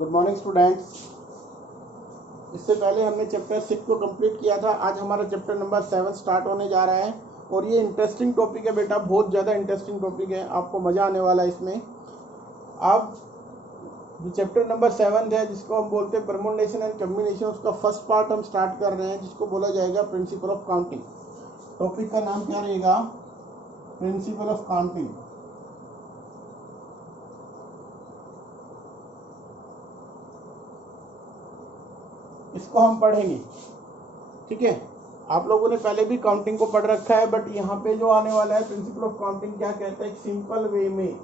Good morning students. इससे पहले हमने चैप्टर 6 को कंप्लीट किया था। आज हमारा चैप्टर नंबर 7 स्टार्ट होने जा रहा है और ये इंटरेस्टिंग टॉपिक है बेटा, बहुत ज़्यादा इंटरेस्टिंग टॉपिक है, आपको मज़ा आने वाला है इसमें। आप जो चैप्टर नंबर 7 है जिसको हम बोलते हैं परमुटेशन एंड कॉम्बिनेशन, उसका फर्स्ट पार्ट हम स्टार्ट कर रहे हैं जिसको बोला जाएगा प्रिंसिपल ऑफ काउंटिंग। टॉपिक का नाम क्या रहेगा? Principle of counting. इसको हम पढ़ेंगे, ठीक है। आप लोगों ने पहले भी काउंटिंग को पढ़ रखा है, बट यहाँ पे जो आने वाला है प्रिंसिपल ऑफ काउंटिंग क्या कहता है, एक सिंपल वे में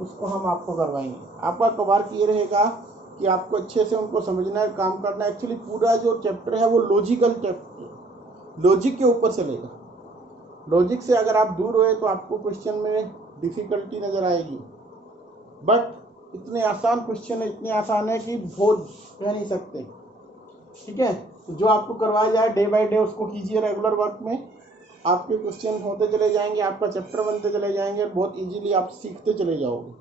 उसको हम आपको करवाएंगे। आपका कवर ये रहेगा कि आपको अच्छे से उनको समझना है, काम करना है। एक्चुअली पूरा जो चैप्टर है वो लॉजिकल चैप्टर, लॉजिक के ऊपर चलेगा। लॉजिक से अगर आप दूर हुए तो आपको क्वेश्चन में डिफिकल्टी नजर आएगी, बट इतने आसान क्वेश्चन है, इतने आसान है कि बहुत कह नहीं सकते, ठीक है। तो जो आपको करवाया जाए डे बाय डे उसको कीजिए रेगुलर वर्क में। आपके क्वेश्चन होते चले जाएंगे, आपका चैप्टर बनते चले जाएंगे और बहुत इजीली आप सीखते चले जाओगे।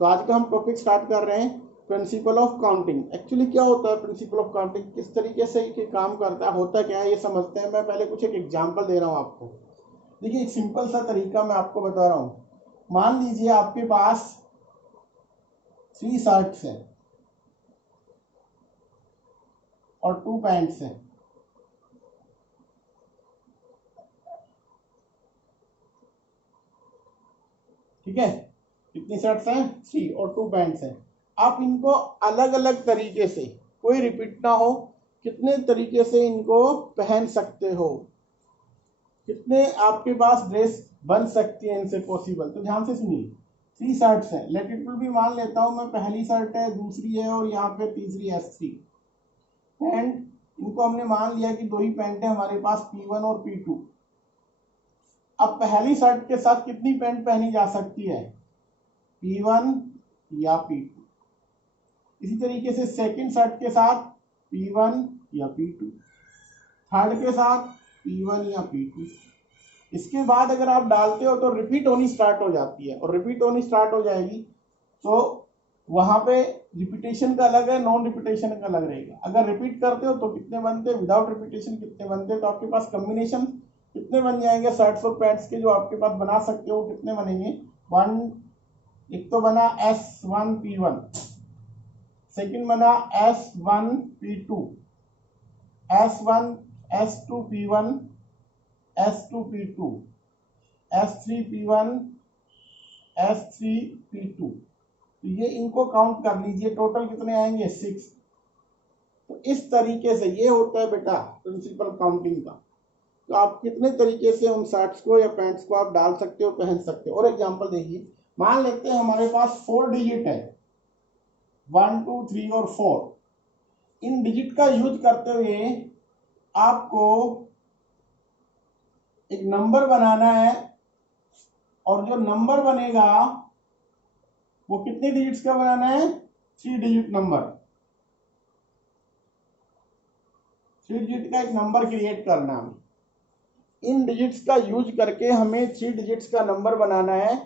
तो आज का हम टॉपिक स्टार्ट कर रहे हैं प्रिंसिपल ऑफ काउंटिंग। एक्चुअली क्या होता है प्रिंसिपल ऑफ काउंटिंग, किस तरीके से ये काम करता है, होता क्या है ये समझते हैं। मैं पहले कुछ एक एग्जाम्पल दे रहा हूँ आपको। देखिए एक सिंपल सा तरीका मैं आपको बता रहा हूँ। मान लीजिए आपके पास 3 शर्ट्स हैं और 2 पैंट्स हैं, ठीक है। कितनी शर्ट्स हैं? 3 और 2 पैंट्स हैं। आप इनको अलग अलग तरीके से, कोई रिपीट ना हो, कितने तरीके से इनको पहन सकते हो, कितने आपके पास ड्रेस बन सकती है इनसे पॉसिबल। तो ध्यान से सुनिए। 3 शर्ट्स हैं, लेट इट भी मान लेता हूं मैं, पहली शर्ट है, दूसरी है और यहाँ पे तीसरी S3 पैंट। इनको हमने मान लिया कि 2 ही पैंट है हमारे पास, P1 और P2। अब पहली शर्ट के साथ कितनी पैंट पहनी जा सकती है? P1 या P2। इसी तरीके से सेकंड शर्ट के साथ P1 या P2, थर्ड के साथ P1 या P2। इसके बाद अगर आप डालते हो तो रिपीट होनी स्टार्ट हो जाती है, और रिपीट होनी स्टार्ट हो जाएगी तो वहां पे रिपीटेशन का अलग है, नॉन रिपीटेशन का अलग रहेगा। अगर रिपीट करते हो तो कितने बनते हैं, विदाउट रिपीटेशन कितने बनते हैं। तो आपके पास कॉम्बिनेशन कितने बन जाएंगे शर्ट्स और पैंट्स के, जो आपके पास बना सकते हो कितने बनेंगे? 1, एक तो बना S1 P1, सेकंड बना S1 P2, S1 S2 P1, S2 P2, S3 P1, S3 P2। तो ये इनको काउंट कर लीजिए, टोटल कितने आएंगे? 6। तो इस तरीके से ये होता है बेटा प्रिंसिपल काउंटिंग का। तो आप कितने तरीके से उन शर्ट्स को या पैंट्स को आप डाल सकते हो, पहन सकते हो। और एग्जांपल देखिए, मान लेते हैं हमारे पास 4 डिजिट है, 1 2 3 और 4। इन डिजिट का यूज करते हुए आपको एक नंबर बनाना है, और जो नंबर बनेगा वो कितने डिजिट्स का बनाना है? 3 डिजिट नंबर। 3 डिजिट का एक नंबर क्रिएट करना है। इन डिजिट्स का यूज करके हमें 3 डिजिट्स का नंबर बनाना है।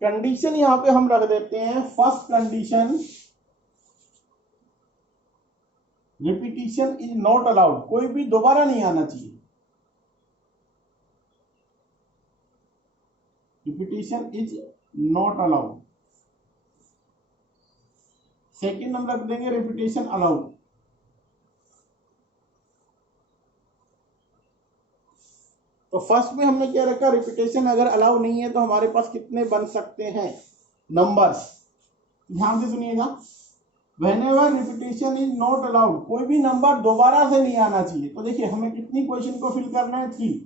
कंडीशन यहां पे हम रख देते हैं, first condition, repetition is not allowed. कोई भी दोबारा नहीं आना चाहिए, repetition is not allowed. Second हम रख देंगे रिपीटेशन अलाउड। तो फर्स्ट में हमने क्या रखा, रिपीटेशन अगर अलाउ नहीं है तो हमारे पास कितने बन सकते हैं नंबर्स। ध्यान से सुनिएगा, whenever repetition is not allowed, कोई भी नंबर दोबारा से नहीं आना चाहिए। तो देखिए हमें कितनी पोजीशन को फिल करना है? 3।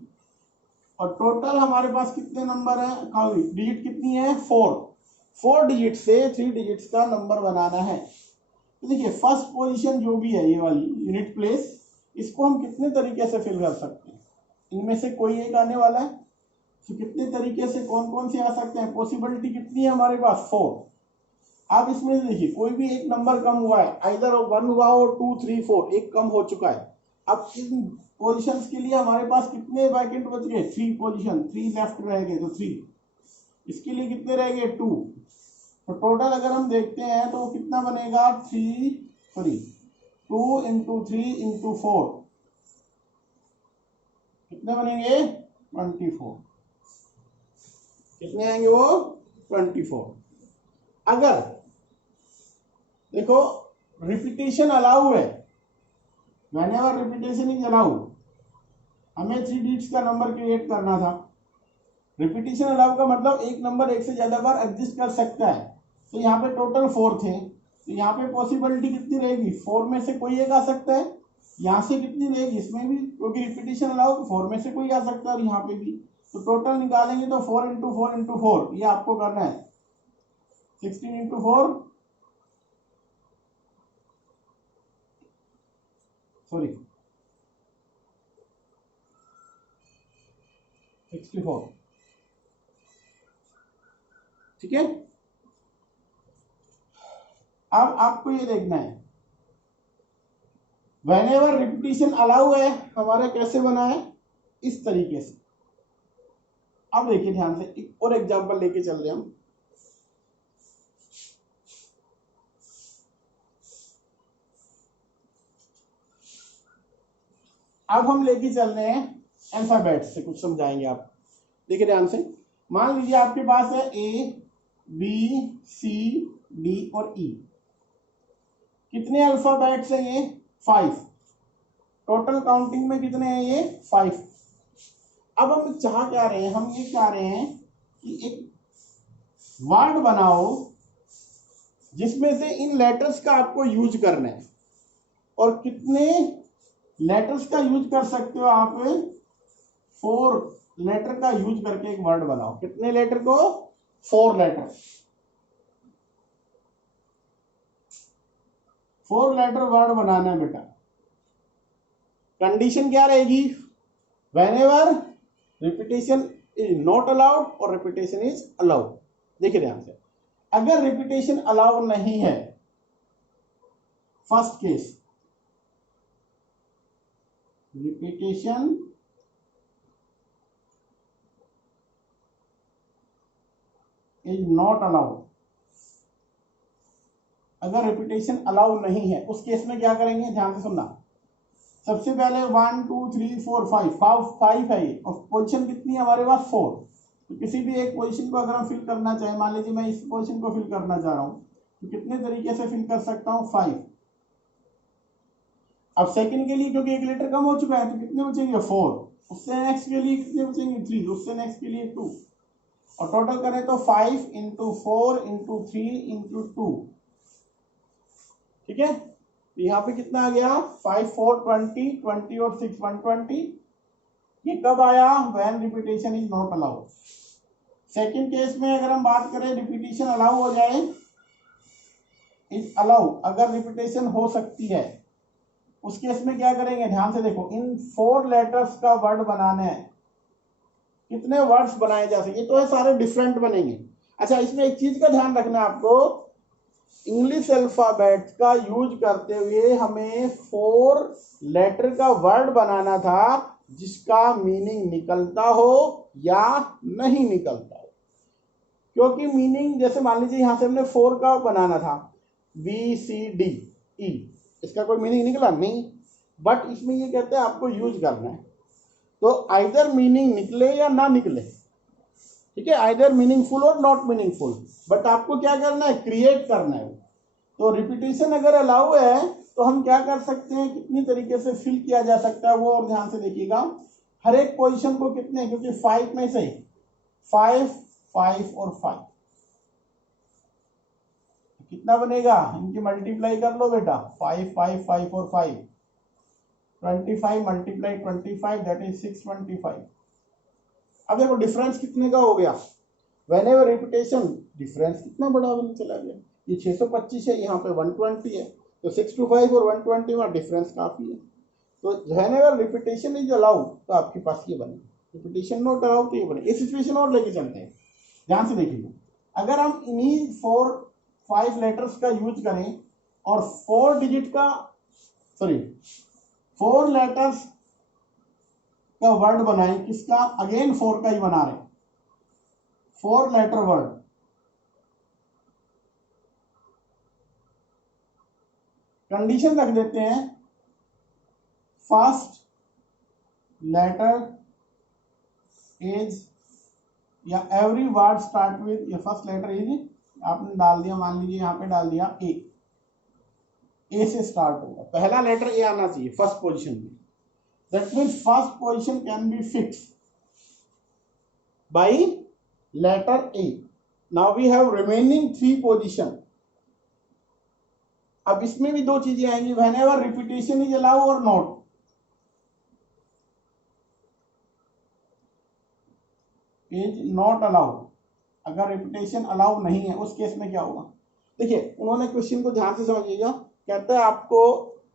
और टोटल हमारे पास कितने नंबर है, डिजिट कितनी है? 4 डिजिट से 3 डिजिट्स का नंबर बनाना है। तो देखिए फर्स्ट पोजीशन जो भी है ये वाली यूनिट प्लेस, इसको हम कितने तरीके से फिल कर सकते हैं? इनमें से कोई एक आने वाला है, तो कितने तरीके से, कौन कौन से आ सकते हैं? पॉसिबिलिटी कितनी है हमारे पास? 4। आप इसमें देखिए कोई भी एक नंबर कम हुआ है, आइदर 1 हुआ हो, 2 3 4, एक कम हो चुका है। अब इन पोजीशंस के लिए हमारे पास कितने वैकेंट बच गए? 3 पोजीशन, 3 लेफ्ट रह गए, तो 3। इसके लिए कितने रह गए? 2। तो टोटल अगर हम देखते हैं तो कितना बनेगा 2 इंटू 3 इंटू 4 कितने बनेंगे 24। कितने आएंगे वो 24। अगर देखो रिपीटेशन अलाउ है, व्हेनेवर रिपीटेशन इज अलाउ, हमें 3 डिजिट्स का नंबर क्रिएट करना था। रिपीटेशन अलाउ का मतलब एक नंबर एक से ज्यादा बार एग्जिस्ट कर सकता है। तो यहाँ पे टोटल 4 थे, तो यहाँ पे पॉसिबिलिटी कितनी रहेगी 4 में से कोई एक आ सकता है। यहाँ से कितनी रहेगी इसमें भी, क्योंकि रिपीटेशन अलाउ 4 में से कोई आ सकता है और यहाँ पे भी। तो टोटल निकालेंगे तो 4 इंटू 4 इंटू 4 ये आपको करना है 16 इंटू 4 सॉरी 64। ठीक है, अब आपको ये देखना है व्हेनेवर रिपीटेशन अलाउ है हमारा कैसे बना है इस तरीके से। अब देखिए ध्यान से एक और एग्जांपल लेके चल रहे हम। अब हम लेके चल रहे हैं अल्फाबेट से, कुछ समझाएंगे आप। देखिए ध्यान से, मान लीजिए आपके पास है A B C D और E। कितने अल्फाबेट्स हैं ये 5। टोटल काउंटिंग में कितने हैं ये 5। अब हम चाह क्या रहे हैं, हम ये चाह रहे हैं कि एक वर्ड बनाओ जिसमें से इन लेटर्स का आपको यूज करना है। और कितने लेटर्स का यूज कर सकते हो आप 4 लेटर का यूज करके एक वर्ड बनाओ। कितने लेटर को 4 लेटर, 4 लेटर वर्ड बनाना है बेटा। कंडीशन क्या रहेगी whenever repetition is not allowed और रिपीटेशन इज अलाउड। देखिए ध्यान से, अगर रिपीटेशन अलाउड नहीं है first case, repetition is not allowed, अगर रिपीटेशन अलाउ नहीं है उस केस में क्या करेंगे ध्यान से सुनना। सबसे पहले 1 2 3 4 5 है ये, और पोजीशन कितनी है हमारे पास 4। तो किसी भी एक पोजीशन को अगर हम फिल करना चाहें, मान लीजिए मैं इस पोजीशन को फिल करना चाह रहा हूं, तो कितने तरीके से फिल कर सकता हूं 5। अब सेकंड के लिए क्योंकि एक लेटर कम हो चुका है तो कितने बचेंगे 4, उससे नेक्स्ट के लिए कितने बचेंगे 3, उससे नेक्स्ट के लिए 2, और टोटल करें तो 5 इंटू 4 इंटू 3 इंटू 2। ठीक है, तो यहाँ पे कितना आ गया 5 4 20 20 और 6 120। ये कब आया when repetition is not allowed. Second case में अगर हम बात करें रिपीटेशन अलाउ हो जाए, इज अलाउ, अगर रिपीटेशन हो सकती है उस केस में क्या करेंगे ध्यान से देखो। इन 4 लेटर्स का वर्ड बनाना है, कितने वर्ड्स बनाए जा सके, ये तो है सारे डिफरेंट बनेंगे। अच्छा, इसमें एक चीज का ध्यान रखना है आपको, इंग्लिश अल्फाबेट का यूज करते हुए हमें 4 लेटर का वर्ड बनाना था जिसका मीनिंग निकलता हो या नहीं निकलता हो। क्योंकि मीनिंग जैसे मान लीजिए यहां से हमने 4 का बनाना था BCDE, इसका कोई मीनिंग निकला नहीं, बट इसमें ये कहते हैं आपको यूज करना है। तो आइदर मीनिंग निकले या ना निकले, ठीक है, आइदर मीनिंगफुल और नॉट मीनिंगफुल, बट आपको क्या करना है क्रिएट करना है। तो रिपीटेशन अगर अलाउ है तो हम क्या कर सकते हैं, कितनी तरीके से फिल किया जा सकता है वो और ध्यान से देखिएगा। हर एक पोजीशन को कितने, क्योंकि 5 में से 5 5 और 5 कितना बनेगा, इनकी मल्टीप्लाई कर लो बेटा, 5 5 5 और 5 25 मल्टीप्लाई 25 दैट इज 625। अब देखो डिफरेंस कितने का हो गया, व्हेनेवर रिपीटेशन, डिफरेंस कितना बड़ा बन चला गया। ये 625 है, यहाँ पे 120 है, तो 625 और 120 में डिफरेंस काफी है। तो व्हेनेवर रिपीटेशन इज अलाउड तो आपके पास ये बने, रिपीटेशन नॉट अलाउड तो ये बने। ये सिचुएशन और लेके चलते हैं, ध्यान से देखिए। अगर हम इन्हीं 5 लेटर्स का यूज करें और 4 लेटर्स का वर्ड बनाएं, किसका, अगेन 4 का ही बना रहे, 4 लेटर वर्ड, कंडीशन रख देते हैं फर्स्ट लेटर इज, या एवरी वर्ड स्टार्ट विद, या फर्स्ट लेटर इज, आपने डाल दिया, मान लीजिए यहाँ पे डाल दिया ए से स्टार्ट होगा, पहला लेटर ए आना चाहिए फर्स्ट पोजीशन में। That means first position can be fix by letter A. Now we have remaining 3 position. अब इसमें भी 2 चीजें आएंगी, व्हेनेवर रिपीटेशन इज अलाउ और नॉट। इज नॉट अलाउड, अगर रिपीटेशन अलाउ नहीं है उस केस में क्या होगा? देखिए उन्होंने क्वेश्चन को ध्यान से समझिएगा। कहता है आपको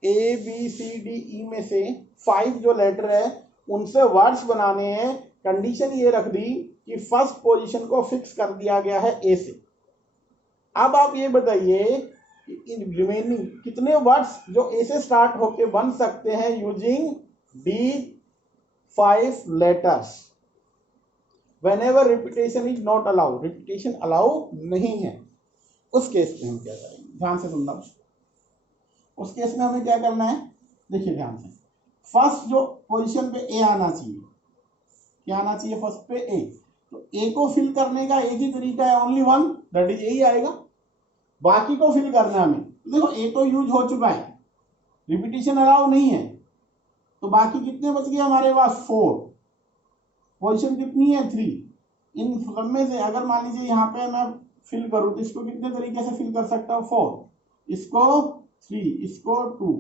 ए बी सी डी ई में से 5 जो लेटर है उनसे वर्ड्स बनाने हैं। कंडीशन ये रख दी कि फर्स्ट पोजीशन को फिक्स कर दिया गया है ए से। अब आप ये बताइए इन रिमेनिंग कितने वर्ड्स जो ए से स्टार्ट होके बन सकते हैं using the 5 letters whenever repetition is not allowed. Repetition allow नहीं है उस केस में हम क्या करेंगे? ध्यान से सुनना। उस केस में हमें क्या करना है, देखिए ध्यान से। फर्स्ट जो पोजीशन पे ए आना चाहिए, क्या आना चाहिए फर्स्ट पे ए। तो ए को फिल करने का एक ही तरीका है, only one, that is A ही आएगा। बाकी को फिल करना हमें, देखो ए तो यूज हो चुका है, रिपीटेशन अलाउ नहीं है, तो बाकी कितने बच गए हमारे पास? 4। पोजीशन कितनी है? 3। इन सब में से अगर मान लीजिए यहाँ पे मैं फिल करूँ तो इसको कितने तरीके से फिल कर सकता हूँ? 4, इसको 3, इसको 2।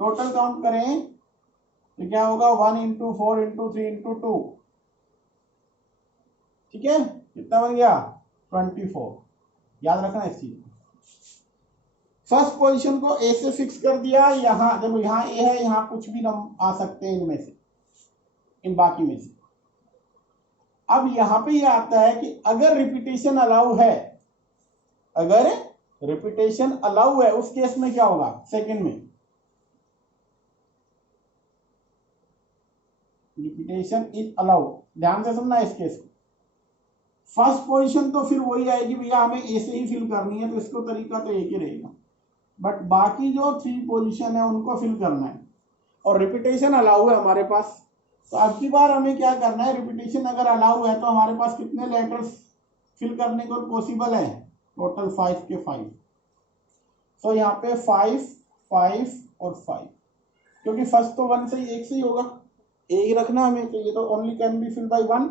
टोटल काउंट करें तो क्या होगा? 1 × 4 × 3 × 2, ठीक है, कितना बन गया? 24। याद रखना इस चीज को। फर्स्ट पोजीशन को ए से फिक्स कर दिया। यहाँ जब यहाँ ए है, यहाँ कुछ भी नंबर आ सकते हैं इनमें से, इन बाकी में से। अब यहां पे ये आता है कि अगर रिपीटेशन अलाउ है, अगर रिपीटेशन अलाउ है उस केस में क्या होगा? सेकंड में रिपीटेशन इज अलाउड। ध्यान से सुनना इस केस को। फर्स्ट पोजीशन तो फिर वही आएगी भैया, हमें ए से ही फिल करनी है, तो इसको तरीका तो एक ही रहेगा। बट बाकी जो 3 पोजीशन है उनको फिल करना है, और रिपीटेशन अलाउ है हमारे पास। तो अब की बार हमें क्या करना है? रिपीटेशन अगर अलाउ है तो हमारे पास कितने लेटर्स फिल करने को पॉसिबल है? टोटल 5 के 5। तो यहाँ पे 5, 5 और 5, क्योंकि फर्स्ट तो 1 से ही, 1 से ही होगा, ए ही रखना हमें। तो ये तो only can be fill by 1,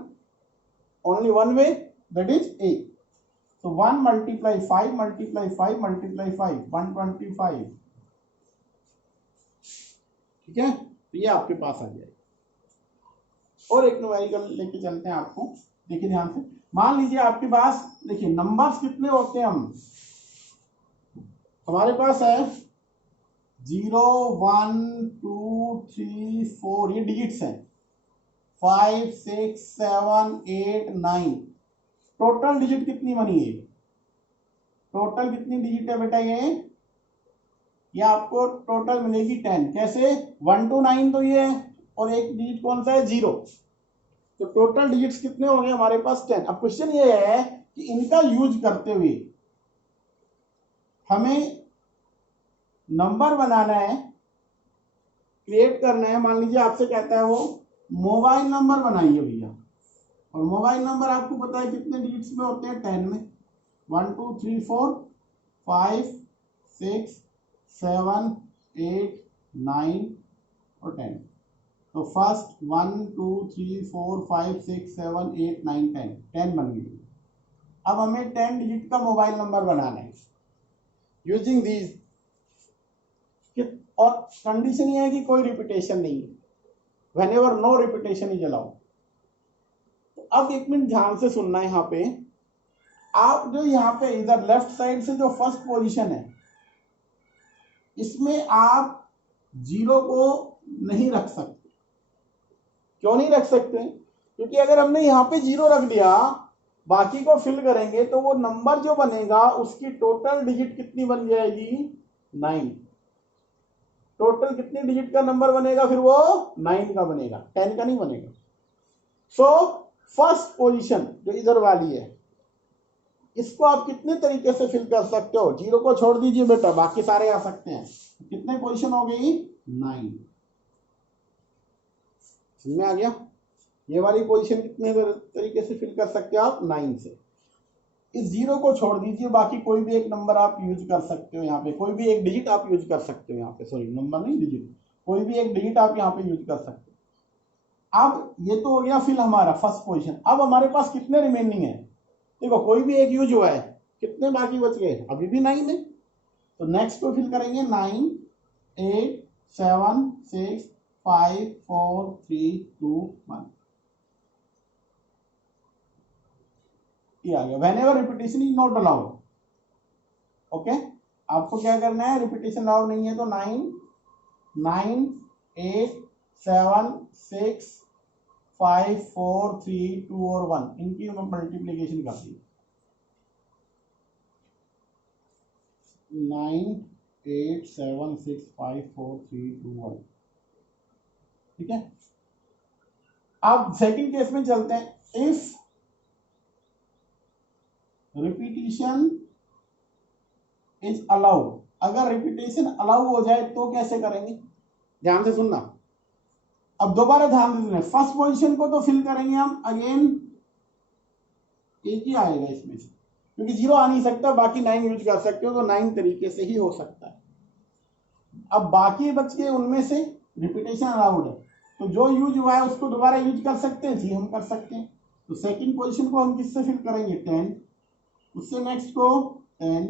only 1 way, that is A. तो 1 × 5 × 5 × 5, 125, ठीक है। तो ये आपके पास आ जाएगा। और एक न्यूमेरिकल लेके चलते हैं आपको, देखिए ध्यान से। मान लीजिए आपके पास, देखिए नंबर्स कितने होते हैं, हमारे पास है 0, 1, 2, 3, 4, ये डिजिट्स हैं, 5, 6, 7, 8, 9। टोटल डिजिट कितनी बनी है? टोटल कितनी डिजिट है बेटा? ये आपको टोटल मिलेगी 10। कैसे? 1 to 9 तो ये है, और एक डिजिट कौन सा है? 0। तो टोटल डिजिट्स कितने हो गए हमारे पास? 10। अब क्वेश्चन ये है कि इनका यूज करते हुए हमें नंबर बनाना है, क्रिएट करना है। मान लीजिए आपसे कहता है वो मोबाइल नंबर बनाइए भैया, और मोबाइल नंबर आपको पता है कितने डिजिट्स में होते हैं? 10 में। 1 2 3 4 5 6 7 8 9 और 10। तो फर्स्ट 1 2 3 4 5 6 7 8 9 10 बन गई। अब हमें 10 डिजिट का मोबाइल नंबर बनाना है यूजिंग दीज, और कंडीशन ये है कि कोई रिपीटेशन नहीं है, whenever no repetition is allowed. तो अब एक मिनट ध्यान से सुनना है। यहाँ पे आप जो यहाँ पे इधर लेफ्ट साइड से जो फर्स्ट पोजीशन है, इसमें आप 0 को नहीं रख सकते। क्यों नहीं रख सकते? क्योंकि अगर हमने यहाँ पे 0 रख दिया, बाकी को फिल करेंगे तो वो नंबर जो बनेगा उसकी टोटल डिजिट कितनी बन जाएगी? 9। टोटल कितनी डिजिट का नंबर बनेगा? फिर वो 9 का बनेगा, 10 का नहीं बनेगा। सो फर्स्ट पोजीशन जो इधर वाली है, इसको आप कितने तरीके से फिल कर सकते हो, 0 को छोड़ दीजिए बेटा, बाकी सारे आ सकते हैं। कितने पोजीशन हो गई, 9। समझ में आ गया, ये वाली पोजीशन कितने तरीके से फिल कर सकते हो आप, 9 से। इस 0 को छोड़ दीजिए, बाकी कोई भी एक नंबर आप यूज कर सकते हो यहाँ पे, कोई भी एक डिजिट आप यूज कर सकते हो यहाँ पे, सॉरी नंबर नहीं डिजिट, कोई भी एक डिजिट आप यहाँ पे यूज कर सकते हो। अब ये तो हो गया फिल हमारा फर्स्ट पोजीशन। अब हमारे पास कितने रिमेनिंग है, देखो कोई भी एक यूज हुआ है, कितने बाकी बच गए, अभी भी 9 है। तो नेक्स्ट को फिल करेंगे 9 8 7 6 5 4 3 2 1, ये आ गया। Whenever repetition is not allowed, okay, आपको क्या करना है, रिपीटेशन अलाउ नहीं है तो 9 9 8 7 6 5 4 3 2 और 1, इनकी मैं मल्टीप्लीकेशन कर दी, 9 8 7 6 5 4 3 2 1, ठीक है। अब सेकंड केस में चलते हैं। इफ रिपीटिशन इज अलाउड, अगर रिपीटेशन अलाउ हो जाए तो कैसे करेंगे, ध्यान से सुनना। अब दोबारा ध्यान से सुनना, फर्स्ट पोजीशन को तो फिल करेंगे हम अगेन, एक ही आएगा इसमें से, क्योंकि 0 आ नहीं सकता, बाकी 9 यूज कर सकते हो, तो 9 तरीके से ही हो सकता है। अब बाकी बच के उनमें से रिपीटेशन अलाउड है, तो जो यूज हुआ है उसको दोबारा यूज कर सकते हैं जी, हम कर सकते हैं। तो सेकंड पोजीशन को हम किससे फिल करेंगे, 10, उससे नेक्स्ट को 10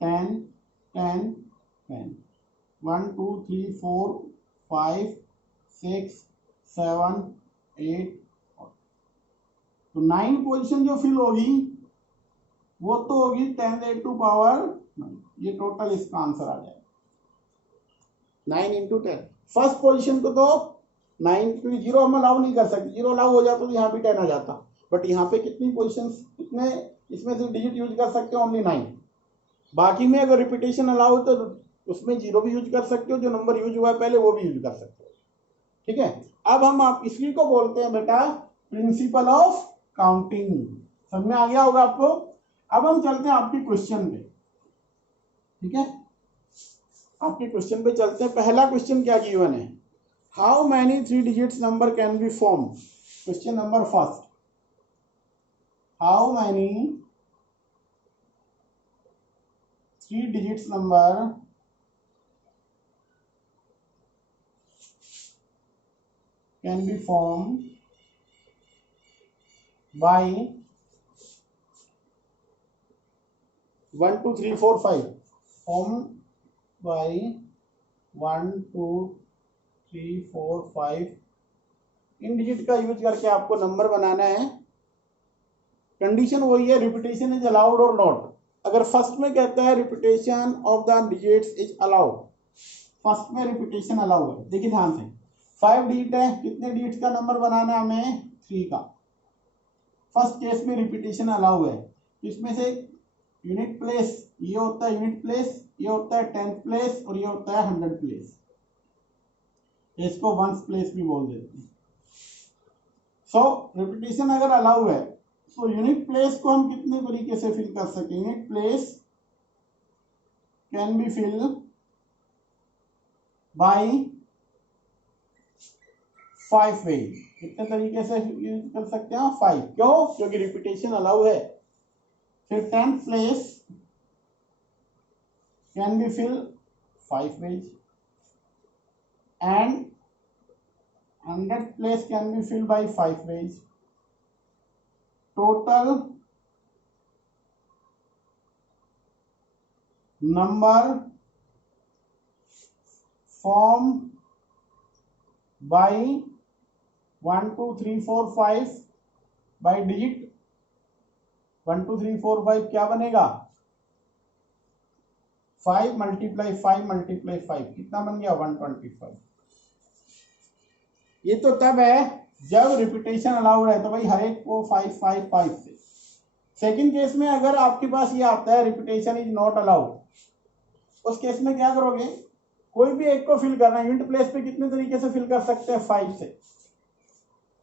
10 10 10, 1 2 3 4 5 6 7 8, तो 9 पोजीशन जो फिल होगी वो तो होगी 10 raised to power 9, ये टोटल इसका आंसर आ जाएगा 9 into 10। फर्स्ट पोजीशन को तो 9, क्योंकि 0 हम अलाउ नहीं कर सकते, 0 अलाउ हो जाता तो यहाँ भी 10 आ जाता, बट यहाँ पे कितनी पोजीशन, कितने इसमें से डिजिट यूज कर सकते हो, ओनली 9। बाकी में अगर रिपीटेशन अलाउ हो तो उसमें 0 भी यूज कर सकते हो, जो नंबर यूज हुआ है पहले वो भी यूज कर सकते हो, ठीक है। अब हम आप इसी को बोलते हैं बेटा प्रिंसिपल ऑफ काउंटिंग, समझ में आ गया होगा आपको। अब हम चलते हैं आपके क्वेश्चन पे, ठीक है, आपके क्वेश्चन पे चलते हैं। पहला क्वेश्चन क्या गिवन है, how many 3 digits number can be form, question number first, how many 3 digits number can be formed by 1 2 3 4 5, formed by 1 2 3 4 5, in digit का यूज करके आपको नंबर बनाना है। कंडीशन वही है, रिपीटेशन इज अलाउड और नॉट। अगर फर्स्ट में कहता है repetition of the digits is allowed, first में रिपीटेशन अलाउ है, देखिए ध्यान से, 5 डिजिट है, कितने डिजिट का नंबर बनाना है हमें, 3 का। फर्स्ट केस में रिपीटेशन अलाउ है, इसमें से यूनिट प्लेस, ये होता है यूनिट प्लेस, ये होता है 10th प्लेस और ये होता है 100th प्लेस, इसको 1st प्लेस भी बोल देते हैं। सो रिपीटेशन अगर अलाउ है तो यूनिट प्लेस को हम कितने तरीके से फिल कर सकते हैं, unit place can be fill by 5 way, कितने तरीके से यूज कर सकते हैं, 5, क्यों, क्योंकि रिपीटेशन अलाउ है। फिर 10th place can be fill 5 ways and 100th place can be filled by 5 ways. Total number formed by 1 2 3 4 5 by digit 1 2 3 4 5 क्या बनेगा, 5 मल्टीप्लाई 5 मल्टीप्लाई 5 कितना बन गया, 125। ये तो तब है जब रिपीटेशन अलाउड है, तो भाई हर एक को 5 5 5 से। सेकंड केस में अगर आपके पास ये आता है रिपीटेशन इज नॉट अलाउड, उस केस में क्या करोगे, कोई भी एक को फिल करना है, यूनिट प्लेस पे कितने तरीके से फिल कर सकते हैं, 5 से,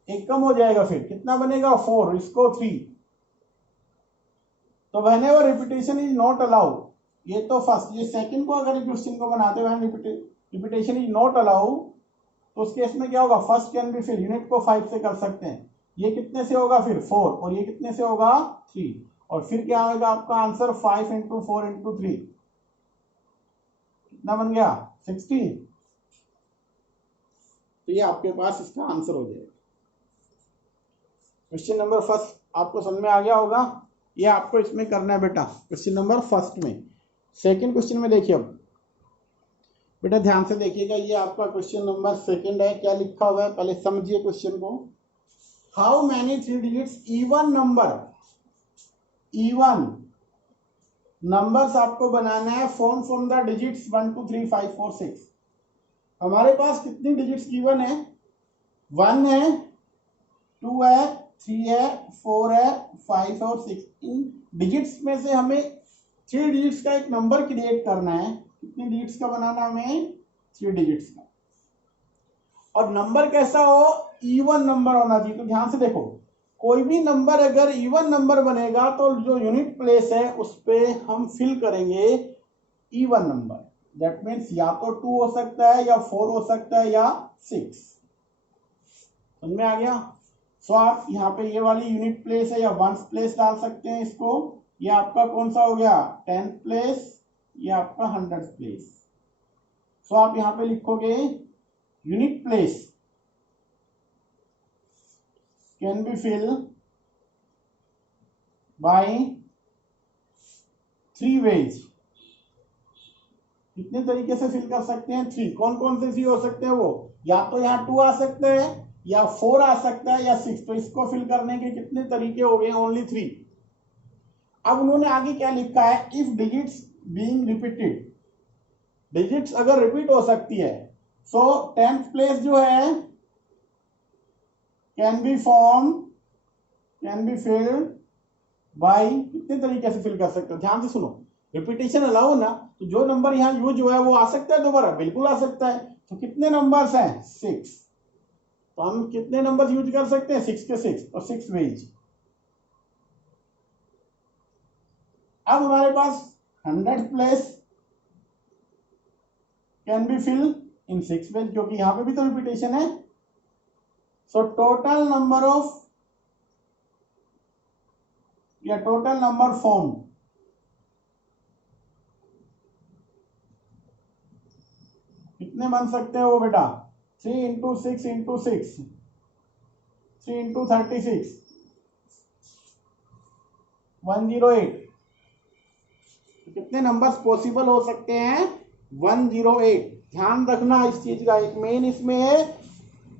एक कम हो जाएगा, फिर कितना बनेगा, 4, इसको 3, तो whenever repetition is not allowed, ये तो फर्स्ट, ये सेकंड को अगर क्वेश्चन को बनाते हुए रिपीटेशन इज नॉट अलाउड, तो उस केस में क्या होगा, first can be fill, unit को 5 से कर सकते हैं, ये कितने से होगा फिर 4, और ये कितने से होगा 3, और फिर क्या आएगा आपका आंसर 5 इंटू 4 इंटू 3, कितना बन गया 60। तो ये आपके पास इसका आंसर हो जाएगा। क्वेश्चन नंबर फर्स्ट आपको समझ में आ गया होगा, ये आपको इसमें करना है बेटा, क्वेश्चन नंबर फर्स्ट में। सेकंड क्वेश्चन में देखिए, अब बेटा ध्यान से देखिएगा, ये आपका क्वेश्चन नंबर सेकंड है, क्या लिखा हुआ है पहले समझिए क्वेश्चन को। How many 3 digits even numbers आपको बनाना है फॉर्म फ्रॉम द डिजिट्स 1 2 3 5 4 6। हमारे पास कितनी डिजिट्स गिवन है, 1 है, 2 है, 3 है, 4 है, 5 और 6। इन डिजिट्स में से हमें 3 डिजिट्स का एक नंबर क्रिएट करना है। कितनी डिजिट्स का बनाना है हमें, 3 डिजिट्स का, और नंबर कैसा हो, इवन नंबर होना चाहिए। तो ध्यान से देखो, कोई भी नंबर अगर इवन नंबर बनेगा तो जो यूनिट प्लेस है उस पे हम फिल करेंगे इवन नंबर। दैट मीन्स या तो 2 हो सकता है, या 4 हो सकता है, या 6। समझ में आ गया। सो आप यहाँ पे ये वाली यूनिट प्लेस है या वंस प्लेस डाल सकते हैं इसको। ये आपका कौन सा हो गया, 10th प्लेस, ये आपका 100th प्लेस। सो आप यहाँ पे लिखोगे unit place can be fill by 3 ways. कितने तरीके से फिल कर सकते हैं, 3। कौन कौन से 3 हो सकते हैं वो, या तो यहाँ 2 आ सकते हैं, या 4 आ सकता है, या 6। तो इसको फिल करने के कितने तरीके हो गए, ओनली 3। अब उन्होंने आगे क्या लिखा है, if digits being repeated, digits अगर रिपीट हो सकती है, सो 10th प्लेस जो है कैन बी फिल्ड बाय, कितने तरीके से फिल कर सकते हो, ध्यान से सुनो। रिपीटेशन अलाउ ना, तो जो नंबर यहाँ यूज हुआ है वो आ सकता है दोबारा, बिल्कुल आ सकता है। तो कितने नंबर्स हैं, 6। तो हम कितने नंबर यूज कर सकते हैं, 6 के 6, और 6 वेज। अब हमारे पास 100th place can be fill in 6 ways, क्योंकि यहां पे भी तो रिपीटेशन है। सो टोटल नंबर फॉर्म, कितने बन सकते हैं वो बेटा, 3 इंटू 6 इंटू 6, 3 इंटू 36, 108। कितने नंबर्स पॉसिबल हो सकते हैं, 108। ध्यान रखना इस चीज का, एक मेन इसमें है,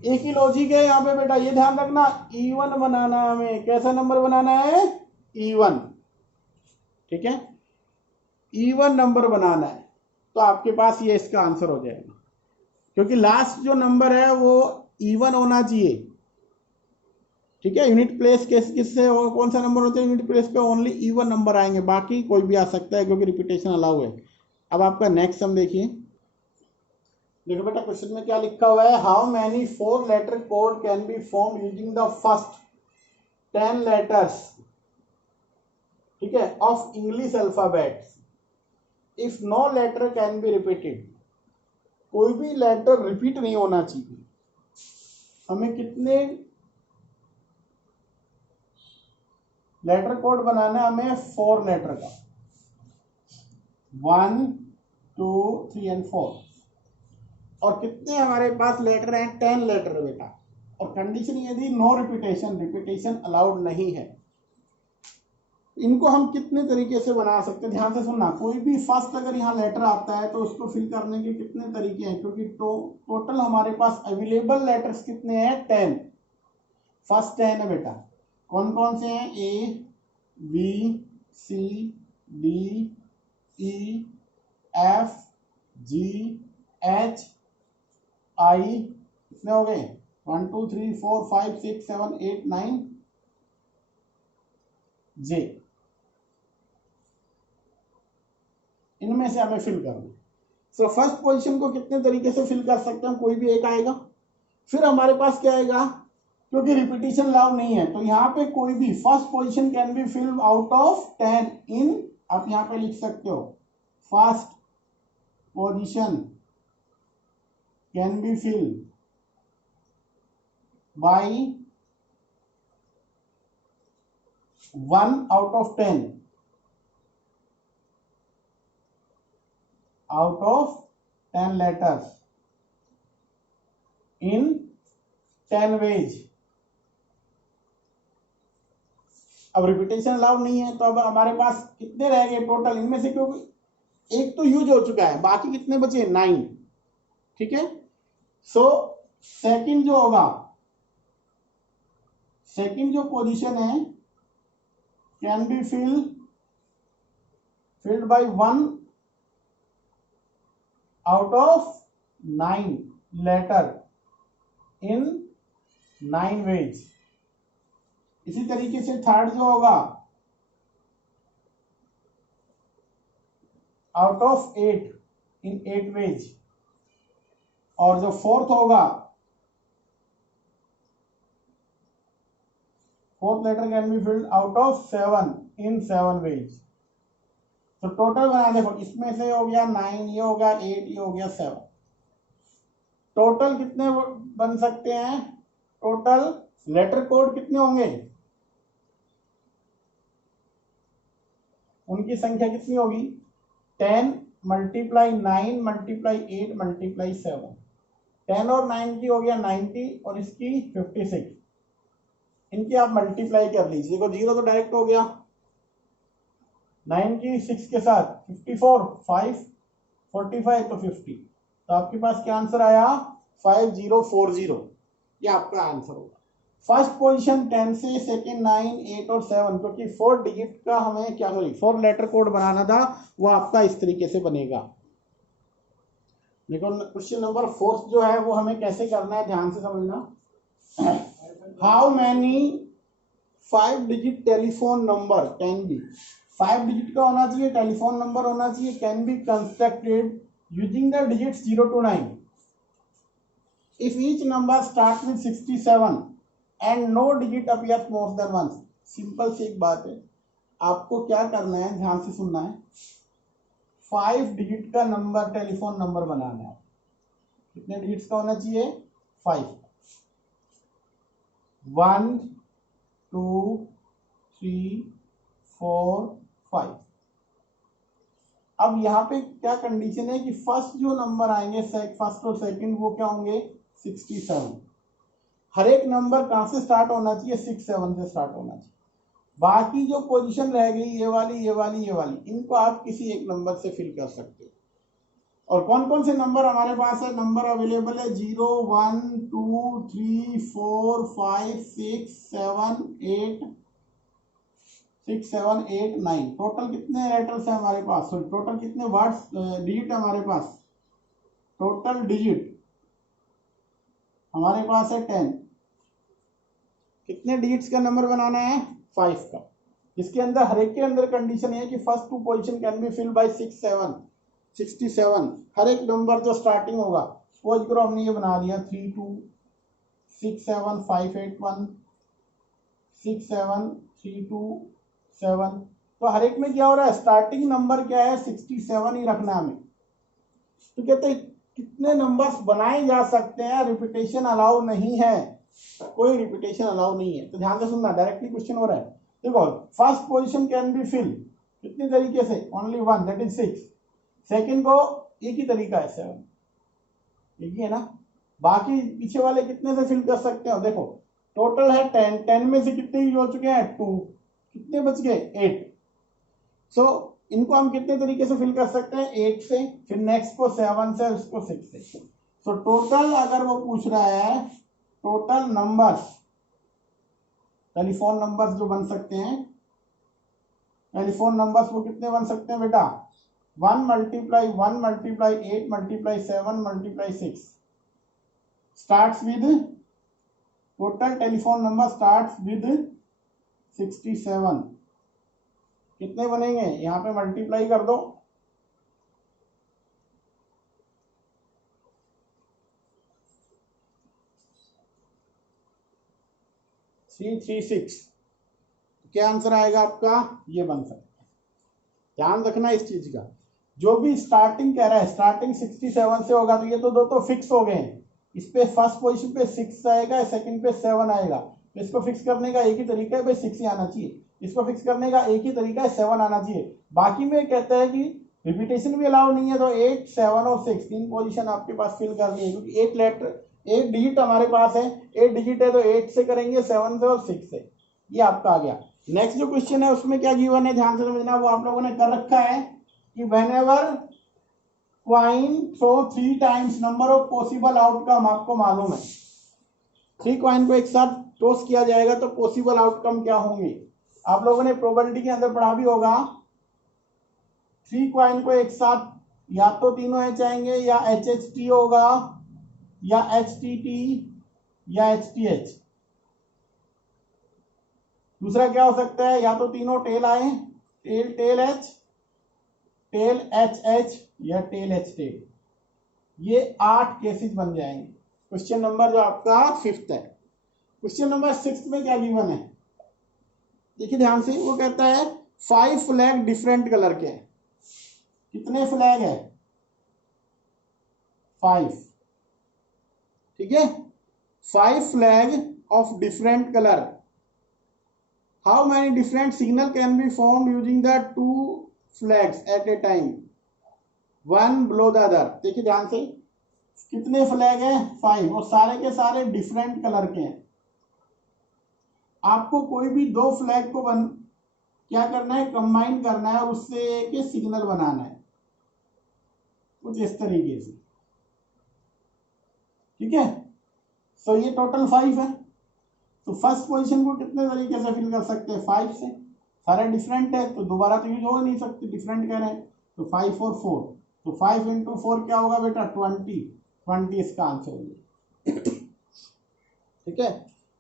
एक ही लॉजिक है यहाँ पे बेटा, ये ध्यान रखना, इवन बनाना है हमें। कैसा नंबर बनाना है, इवन, ठीक है, इवन नंबर बनाना है। तो आपके पास ये इसका आंसर हो जाएगा, क्योंकि लास्ट जो नंबर है वो इवन होना चाहिए, ठीक है। यूनिट प्लेस किससे कौन सा नंबर होता है, यूनिट प्लेस पे ओनली इवन नंबर आएंगे, बाकी कोई भी आ सकता है, क्योंकि रिपीटेशन अलाउ है। अब आपका नेक्स्ट सम देखिए, देखो बेटा क्वेश्चन में क्या लिखा हुआ है, how many 4 letter code can be form using the first 10 letters, ठीक है, of English alphabet if no letter can be repeated. कोई भी लेटर रिपीट नहीं होना चाहिए। हमें कितने लेटर कोड बनाना है, हमें 4 लेटर का, 1 2 3 एंड 4। और कितने हमारे पास लेटर हैं, 10 लेटर बेटा। और कंडीशन यदि नो रिपीटेशन अलाउड नहीं है। इनको हम कितने तरीके से बना सकते हैं, ध्यान से सुनना। कोई भी फर्स्ट अगर यहाँ लेटर आता है तो उसको फिल करने के कितने तरीके हैं, क्योंकि टोटल हमारे पास अवेलेबल लेटर्स कितने हैं, 10। फर्स्ट 10 है बेटा। कौन कौन से हैं, A B C D E F G H I, कितने हो गए, 1 2 3 4 5 6 7 8 9 जे। इनमें से हमें फिल करना। सो फर्स्ट पोजीशन को कितने तरीके से फिल कर सकते हैं, कोई भी एक आएगा। फिर हमारे पास क्या आएगा, क्योंकि रिपीटिशन अलाउ नहीं है। तो यहाँ पे कोई भी first position can be filled out of 10 इन, आप यहाँ पे लिख सकते हो first position can be field by 1 out of 10 out of 10 letters in 10 ways। अब रिपीटेशन अलाउ नहीं है तो अब हमारे पास कितने रह गए टोटल इनमें से, क्योंकि एक तो यूज हो चुका है, बाकी कितने बचे 9। ठीक है, सो सेकंड जो होगा, सेकंड जो पोजीशन है can be filled by 1 out of 9 letter in 9 ways। इसी तरीके से थर्ड जो होगा out of 8 in 8 ways, और जो फोर्थ होगा, fourth letter can be filled out of 7 in 7 ways। तो टोटल बना देखो, इसमें से हो गया 9, ये हो गया 8, ये हो गया 7। टोटल कितने बन सकते हैं, टोटल लेटर कोड कितने होंगे, उनकी संख्या कितनी होगी 10 मल्टीप्लाई 9 मल्टीप्लाई 8 मल्टीप्लाई 7। 10 और 9 की हो गया 90 और इसकी 56। इनकी आप मल्टीप्लाई कर लीजिए, देखो 0 तो डायरेक्ट हो गया, 9 की 6 के साथ 54, 5 45 तो 50। तो आपके पास क्या आंसर आया 5040, ये आपका आंसर होगा। फर्स्ट पोजीशन 10 से, सेकंड 9, 8 और 7, क्योंकि 4 डिजिट का हमें क्या, सॉरी 4 लेटर कोड बनाना था, वो आपका इस तरीके से बनेगा। देखो क्वेश्चन नंबर 4 जो है वो हमें कैसे करना है, ध्यान से समझना। How many 5 digit telephone number can be, 5 digit का होना चाहिए, टेलीफोन नंबर होना चाहिए, can be constructed using the digit 0 to 9 if each number starts with 67 and no digit appears more than once। Simple सी एक बात है, आपको क्या करना है, ध्यान से सुनना है। 5 डिजिट का नंबर, टेलीफोन नंबर बनाना है। कितने डिजिट्स का होना चाहिए 5, 1 2 3 4 5। अब यहाँ पे क्या कंडीशन है कि फर्स्ट जो नंबर आएंगे, फर्स्ट और सेकंड, वो क्या होंगे 67। हर एक नंबर कहां से स्टार्ट होना चाहिए 6 7 से स्टार्ट होना चाहिए। बाकी जो पोजीशन रह गई, ये वाली ये वाली ये वाली, इनको आप किसी एक नंबर से फिल कर सकते हो। और कौन कौन से नंबर हमारे पास है, नंबर अवेलेबल है 0 1 2 3 4 5 6 7 8 6 7 8 9। टोटल कितने लेटर्स है हमारे पास, सॉरी टोटल कितने वर्ड्स डिजिट है हमारे पास, टोटल डिजिट हमारे पास है 10। कितने डिजिट्स का नंबर बनाना है 5 का। इसके अंदर हर एक के अंदर कंडीशन है कि first 2 position can be filled by 6 7 67। हर एक नंबर जो स्टार्टिंग होगा, सपोज करो हमने ये बना दिया 3 2 6 7 5 8 1 6 7 3 2 7। तो हर एक में क्या हो रहा है, स्टार्टिंग नंबर क्या है 67 ही रखना हमें। तो कहते हैं कितने नंबर्स बनाए जा सकते हैं, रिपीटेशन अलाउ नहीं है, कोई रिपीटेशन अलाउ नहीं है। तो ध्यान से सुनना, डायरेक्टली क्वेश्चन हो रहा है। देखो first position can be fill कितने तरीके से, ओनली 1 दैट इज 6। सेकंड को एक ही तरीका है 7, एक ही है ना। बाकी पीछे वाले कितने से फिल कर सकते हो, देखो टोटल है 10, 10 में से कितने यूज हो चुके हैं 2, कितने बच गए 8। सो इनको हम कितने तरीके से फिल कर सकते हैं 8 से, फिर नेक्स्ट को 7 से, उसको 6 से। सो टोटल अगर वो पूछ रहा है टोटल नंबर्स, टेलीफोन नंबर्स जो बन सकते हैं, टेलीफोन नंबर्स वो कितने बन सकते हैं बेटा 1 multiply 1 multiply 8 multiply 7 multiply 6 starts with, total telephone number starts with 67। कितने बनेंगे, यहां पे मल्टीप्लाई कर दो, 336। क्या आंसर आएगा आपका? ये बन सकता है। ध्यान रखना इस चीज का, जो भी स्टार्टिंग कह रहा है स्टार्टिंग 67 से होगा, तो ये तो दो तो फिक्स हो गए हैं। इस पे फर्स्ट पोजीशन पे 6 आएगा, सेकंड पे 7 आएगा। तो इसको फिक्स करने का एक ही तरीका है भाई, 6 ही आना चाहिए। इसको फिक्स करने का एक ही तरीका है, 7 आना चाहिए। बाकी में कहता है कि रिपीटेशन भी अलाउड नहीं है, तो 8, 7 और 6 तीन पोजीशन आपके पास फिल करनी है, क्योंकि 8 लेटर 8 डिजिट हमारे पास है। 8 डिजिट है तो 8 से करेंगे, 7 से और 6 से। ये आपका आ गया। नेक्स्ट जो क्वेश्चन है उसमें क्या गिवन है, ध्यान से समझना। वो आप लोगों ने कर रखा है कि whenever coin throw 3 times number of possible outcome, आपको मालूम है 3 कॉइन को एक साथ टॉस किया जाएगा तो पॉसिबल आउटकम क्या होंगे। आप लोगों ने प्रोबेबिलिटी के अंदर पढ़ा भी होगा। 3 कॉइन को एक साथ या तो तीनों एच आएंगे, या HHT होगा, या HTT, या HTH। दूसरा क्या हो सकता है, या तो तीनों टेल आए, tail tail H, tail H H, या टेल एच टेल। ये 8 केसेस बन जाएंगे। क्वेश्चन नंबर जो आपका 5th है। क्वेश्चन नंबर 6 में क्या गिवन है, देखिए ध्यान से। वो कहता है 5 फ्लैग डिफरेंट कलर के हैं। कितने फ्लैग है? 5। ठीक है, 5 flag of different colour. How many different signal can be form using the 2 flags at a time, one below the other. देखिए ध्यान से, कितने फ्लैग हैं? 5, और सारे के सारे डिफरेंट कलर के हैं। आपको कोई भी 2 फ्लैग को क्या करना है, कंबाइन करना है और उससे एक सिग्नल बनाना है, कुछ इस तरीके से। ठीक है, सो ये टोटल 5 है। तो फर्स्ट पोजीशन को कितने तरीके से फिल कर सकते हैं? 5 से। सारे डिफरेंट है तो दोबारा तो यूज हो नहीं सकते, डिफरेंट कह रहे हैं। तो 5 और 4, तो 5 into 4 क्या होगा बेटा? 20 इसका आंसर होगा। ठीक है,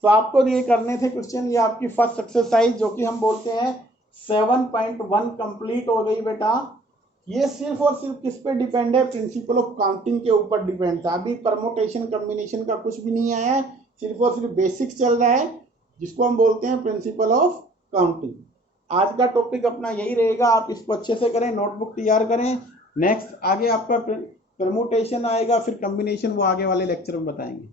तो आपको ये करने थे क्वेश्चन। ये आपकी फर्स्ट एक्सरसाइज जो कि हम बोलते हैं 7.1 कंप्लीट हो गई बेटा। ये सिर्फ और सिर्फ किस पे डिपेंड है? प्रिंसिपल ऑफ काउंटिंग के ऊपर डिपेंड था। अभी परमोटेशन कॉम्बिनेशन का कुछ भी नहीं आया है, सिर्फ और सिर्फ बेसिक्स चल रहा है, जिसको हम बोलते हैं प्रिंसिपल ऑफ काउंटिंग। आज का टॉपिक अपना यही रहेगा। आप इसको अच्छे से करें, नोटबुक तैयार करें। नेक्स्ट आगे आपका परमोटेशन आएगा, फिर कॉम्बिनेशन, वो आगे वाले लेक्चर में बताएंगे।